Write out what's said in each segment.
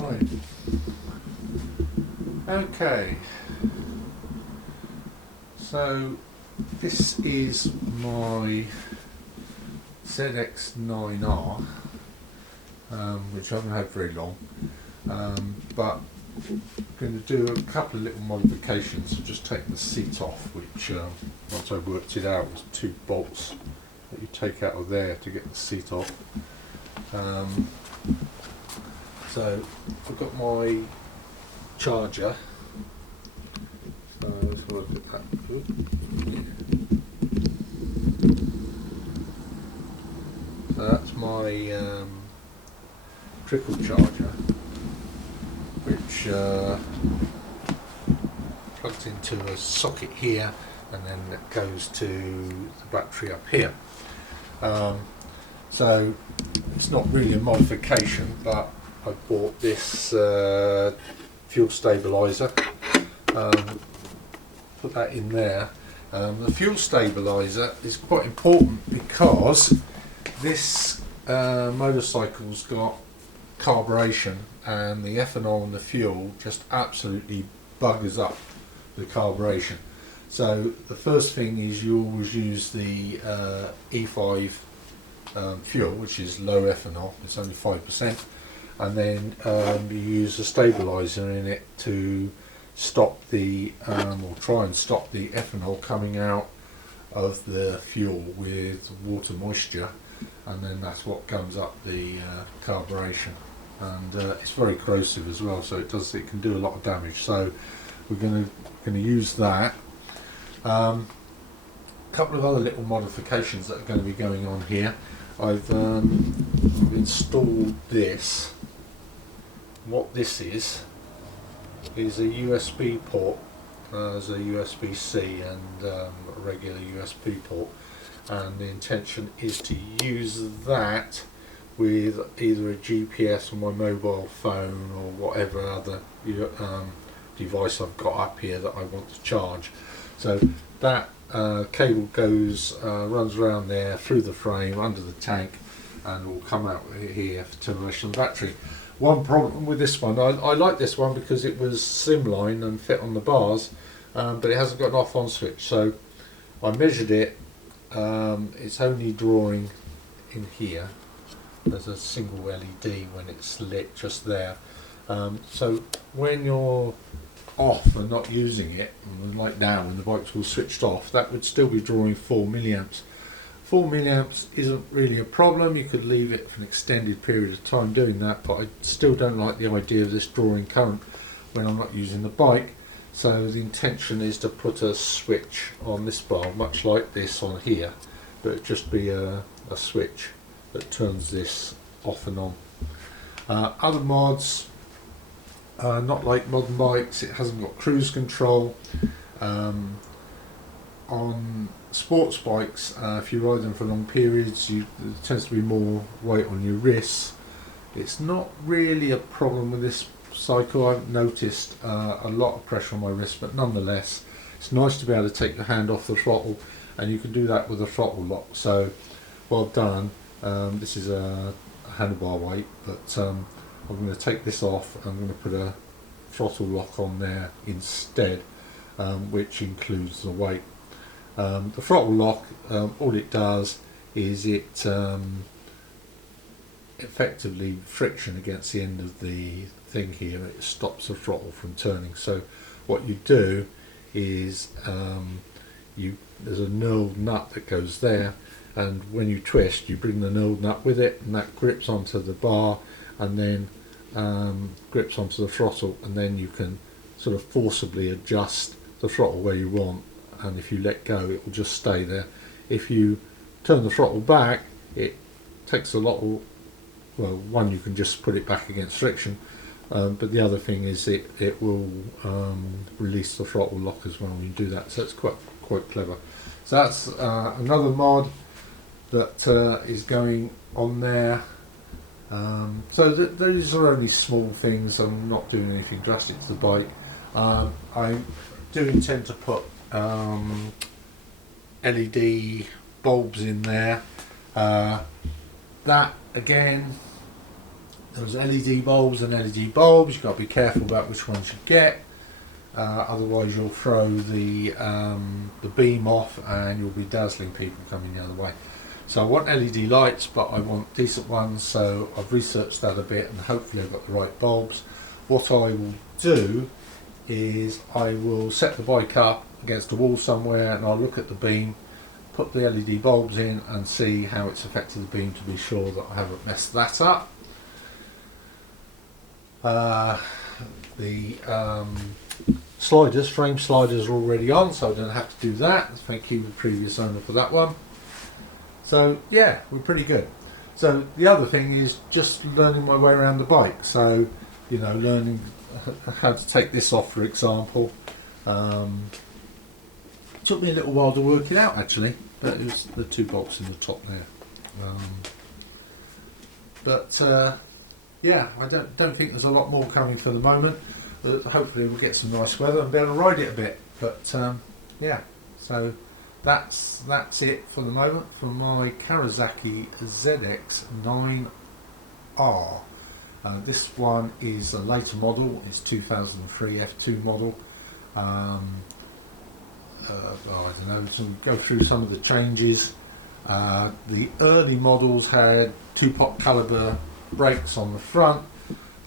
Right. Okay. So this is my ZX9R, which I haven't had very long, but I'm going to do a couple of little modifications to just take the seat off, which once I worked it out was 2 bolts that you take out of there to get the seat off. So I've got my charger. So let's have a look at that. So that's my trickle charger, which plugs into a socket here, and then it goes to the battery up here. So it's not really a modification, but I bought this fuel stabilizer, put that in there. The fuel stabilizer is quite important because this motorcycle's got carburation, and the ethanol in the fuel just absolutely buggers up the carburation. So the first thing is you always use the E5 fuel, which is low ethanol, it's only 5%, and then you use a stabilizer in it to stop the or try and stop the ethanol coming out of the fuel with water moisture, and then that's what gums up the carburation, and it's very corrosive as well, so it can do a lot of damage. So we're going to use that. A couple of other little modifications that are going to be going on here. I've installed this. What this is a USB port. There's a USB-C and a regular USB port, and the intention is to use that with either a GPS on my mobile phone or whatever other device I've got up here that I want to charge. So that cable goes, runs around there through the frame, under the tank, and will come out here for termination of the battery. One problem with this one, I like this one because it was slimline and fit on the bars, but it hasn't got an off-on switch. So I measured it, it's only drawing in here. There's a single LED when it's lit just there. So when you're off and not using it, like now when the bike's all switched off, that would still be drawing 4 milliamps. 4 milliamps isn't really a problem. You could leave it for an extended period of time doing that, but I still don't like the idea of this drawing current when I'm not using the bike. So the intention is to put a switch on this bar, much like this on here, but it'd just be a switch that turns this off and on. Other mods, not like modern bikes, it hasn't got cruise control. On sports bikes, if you ride them for long periods, there tends to be more weight on your wrists. It's not really a problem with this cycle. I've noticed a lot of pressure on my wrist, but nonetheless it's nice to be able to take your hand off the throttle, and you can do that with a throttle lock. So well done. This is a handlebar weight, but I'm going to take this off. I'm going to put a throttle lock on there instead, which includes the weight. The throttle lock, all it does is it effectively friction against the end of the thing here. It stops the throttle from turning. So what you do is there's a knurled nut that goes there, and when you twist, you bring the knurled nut with it, and that grips onto the bar, and then grips onto the throttle, and then you can sort of forcibly adjust the throttle where you want, and if you let go it will just stay there. If you turn the throttle back, it takes a lot of, well, one, you can just put it back against friction, but the other thing is it will release the throttle lock as well when you do that, so it's quite clever. So that's another mod that is going on there. So these are only small things. I'm not doing anything drastic to the bike. I do intend to put LED bulbs in there. That again there's LED bulbs and LED bulbs. You've got to be careful about which ones you get. Otherwise you'll throw the beam off and you'll be dazzling people coming the other way. So I want LED lights, but I want decent ones, so I've researched that a bit and hopefully I've got the right bulbs. What I will do is I will set the bike up against a wall somewhere and I'll look at the beam, put the LED bulbs in and see how it's affected the beam to be sure that I haven't messed that up. The frame sliders are already on, so I don't have to do that. Thank you, the previous owner, for that one. So yeah, we're pretty good. So the other thing is just learning my way around the bike. So, you know, learning how to take this off, for example. Took me a little while to work it out, actually, but it was the 2 bolts in the top there. Yeah, I don't think there's a lot more coming for the moment. But hopefully we'll get some nice weather and be able to ride it a bit. But yeah, so that's it for the moment for my Kawasaki ZX9R. This one is a later model. It's 2003 F2 model. I don't know, to go through some of the changes. The early models had 2-pot caliber brakes on the front.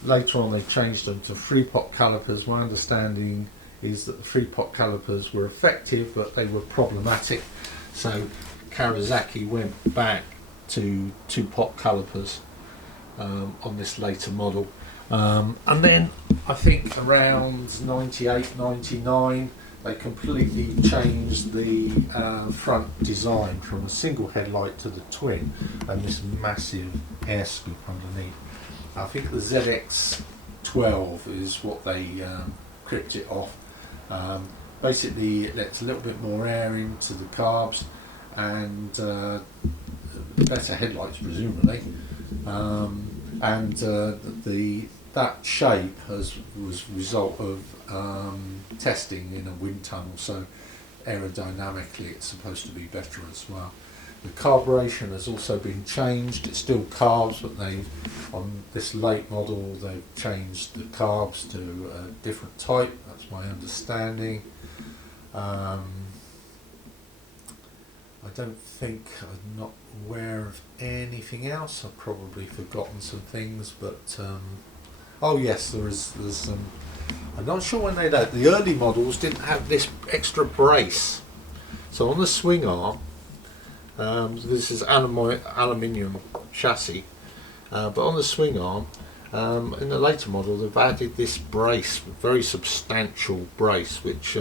Later on they changed them to 3-pot calipers. My understanding is that the 3-pot calipers were effective, but they were problematic, so Kawasaki went back to 2-pot calipers on this later model. And then I think around 98, 99 they completely changed the front design from a single headlight to the twin and this massive air scoop underneath. I think the ZX12 is what they cripped it off. Basically it lets a little bit more air into the carbs and better headlights presumably, and that shape was a result of testing in a wind tunnel, so aerodynamically it's supposed to be better as well. The carburation has also been changed. It's still carbs, but on this late model they've changed the carbs to a different type. That's my understanding. I don't think, I'm not aware of anything else. I've probably forgotten some things, but oh yes, there's some. I'm not sure when the early models didn't have this extra brace. So on the swing arm, this is aluminium chassis, but on the swing arm, in the later model they've added this brace, very substantial brace, which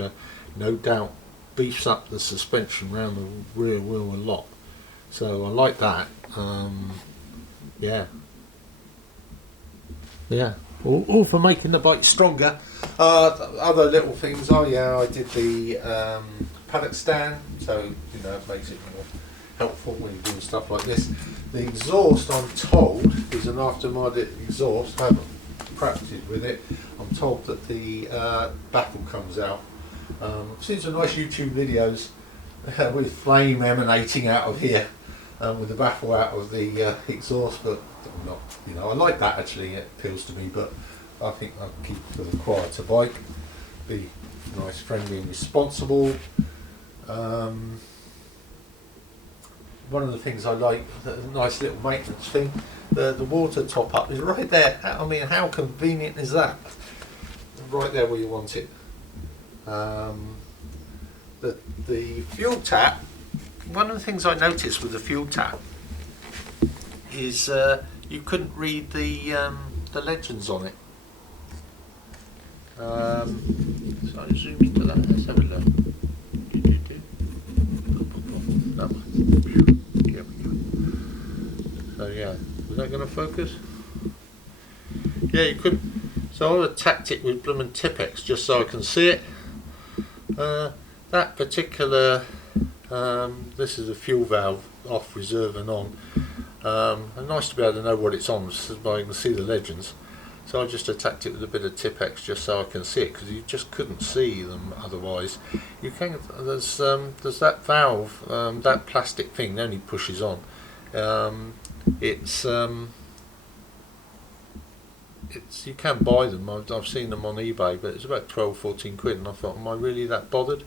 no doubt beefs up the suspension around the rear wheel a lot. So I like that. Yeah, all for making the bike stronger. Other little things, oh yeah, I did the paddock stand, so you know it makes it more helpful when you're doing stuff like this. The exhaust, I'm told, is an aftermarket exhaust. I haven't practiced with it. I'm told that the baffle comes out. I've seen some nice YouTube videos with flame emanating out of here, with the baffle out of the exhaust, but I'm not, you know, I like that actually, it appeals to me, but I think I'll keep it for the quieter bike, be nice, friendly and responsible. One of the things I like, the nice little maintenance thing, the water top up is right there. I mean, how convenient is that? Right there where you want it. The fuel tap, one of the things I noticed with the fuel tap is you couldn't read the legends on it. So I'll zoom into that, let's have a look. Here we go. So yeah, is that going to focus? Yeah, you could. So I've attacked it with blooming Tipex just so I can see it. That particular, this is a fuel valve, off, reserve and on. And nice to be able to know what it's on so I can see the legends. So I just attacked it with a bit of Tipex just so I can see it, because you just couldn't see them otherwise. You can. There's that valve, that plastic thing only pushes on. It's it's you can buy them. I've seen them on eBay, but it's about 12, 14 quid, and I thought, am I really that bothered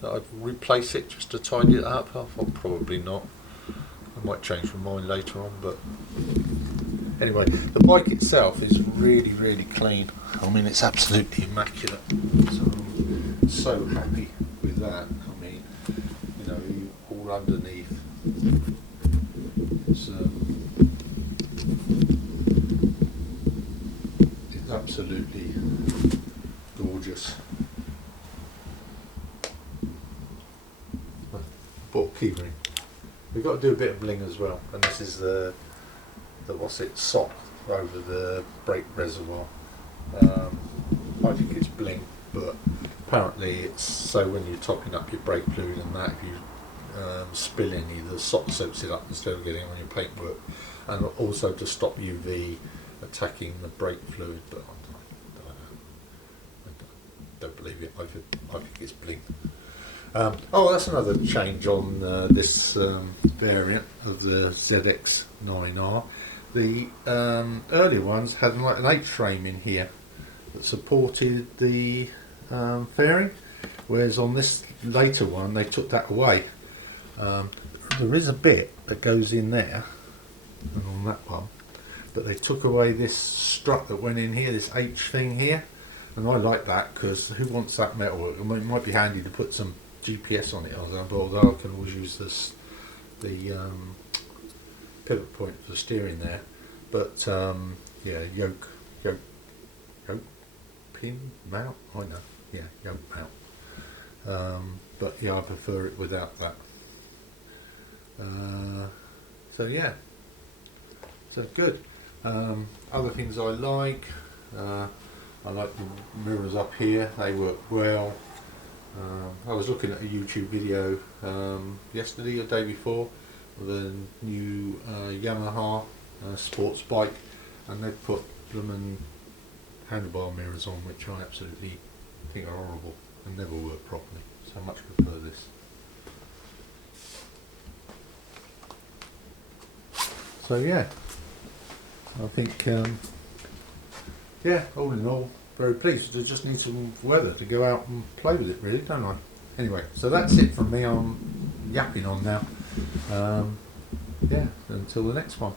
that I'd replace it just to tidy it up? I thought probably not. I might change my mind later on, but anyway, the bike itself is really, really clean. I mean, it's absolutely immaculate. So I'm so happy with that. I mean, you know, all underneath. It's absolutely gorgeous. Bought keyring. We've got to do a bit of bling as well, and this is the sock over the brake reservoir. I think it's bling, but apparently it's so when you're topping up your brake fluid and that, if you spill any, the sock soaks it up instead of getting on your paintwork, and also to stop UV attacking the brake fluid. But I don't believe it. I think it's bling. Oh, that's another change on this variant of the ZX9R. The earlier ones had like an H-frame in here that supported the fairing, whereas on this later one they took that away. There is a bit that goes in there, and on that one, but they took away this strut that went in here, this H thing here, and I like that because who wants that metal? I mean, it might be handy to put some GPS on it, although I can always use the pivot point for steering there. But yeah, yoke pin mount. I know, yeah, yoke mount. But yeah, I prefer it without that. So yeah, so good. Other things I like the mirrors up here. They work well. I was looking at a YouTube video yesterday or day before of a new Yamaha sports bike, and they've put German handlebar mirrors on, which I absolutely think are horrible and never work properly. So I much prefer this. So yeah, I think yeah, all in all, very pleased. I just need some weather to go out and play with it, really, don't I? Anyway, so that's it from me. I'm yapping on now. Yeah, until the next one.